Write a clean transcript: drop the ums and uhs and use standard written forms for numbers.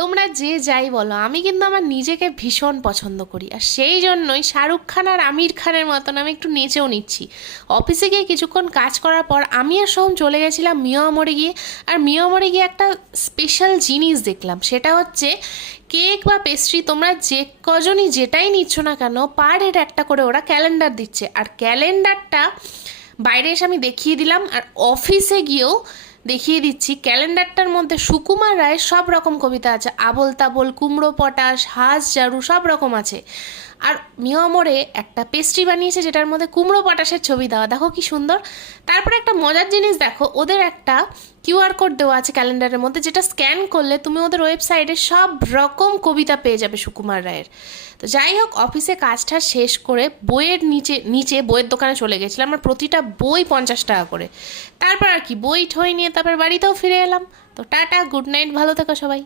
তোমরা যে যাই বলো, আমি কিন্তু আমার নিজেকে ভীষণ পছন্দ করি, আর সেই জন্যই শাহরুখ খান আর আমির খানের মতন আমি একটু নেচেও নিচ্ছি। অফিসে গিয়ে কিছুক্ষণ কাজ করার পর আমি আর সোহম চলে গেছিলাম মিয়ামরে গিয়ে। আর মিয়ামরে গিয়ে একটা স্পেশাল জিনিস দেখলাম, সেটা হচ্ছে কেক বা পেস্ট্রি তোমরা যে কজনই যেটাই নিচ্ছ না কেন, পার হেড একটা করে ওরা ক্যালেন্ডার দিচ্ছে। আর ক্যালেন্ডারটা বাইরে এসে আমি দেখিয়ে দিলাম, আর অফিসে গিয়েও দেখিয়ে দিচ্ছি। ক্যালেন্ডারটার মধ্যে সুকুমার রায়ের সব রকম কবিতা আছে, আবোল তাবোল, কুমড়ো পটাশ, হাঁস জারু, সব রকম আছে। আর মিয়ামরে একটা পেস্ট্রি বানিয়েছে যেটার মধ্যে কুমড়ো পটাশের ছবি দেওয়া, দেখো কি সুন্দর। তারপরে একটা মজার জিনিস দেখো, ওদের একটা কিউআর কোড দেওয়া আছে ক্যালেন্ডারের মধ্যে, যেটা স্ক্যান করলে তুমি ওদের ওয়েবসাইটে সব রকম কবিতা পেয়ে যাবে সুকুমার রায়ের। তো যাই হোক, অফিসে কাজটা শেষ করে বইয়ের নিচে নিচে বইয়ের দোকানে চলে গেছিলাম, আমার প্রতিটা বই 50 টাকা করে। তারপর আর কি বই ঠই নিয়ে তারপর বাড়িতেও ফিরে এলাম। তো টাটা, গুড নাইট, ভালো থেকো সবাই।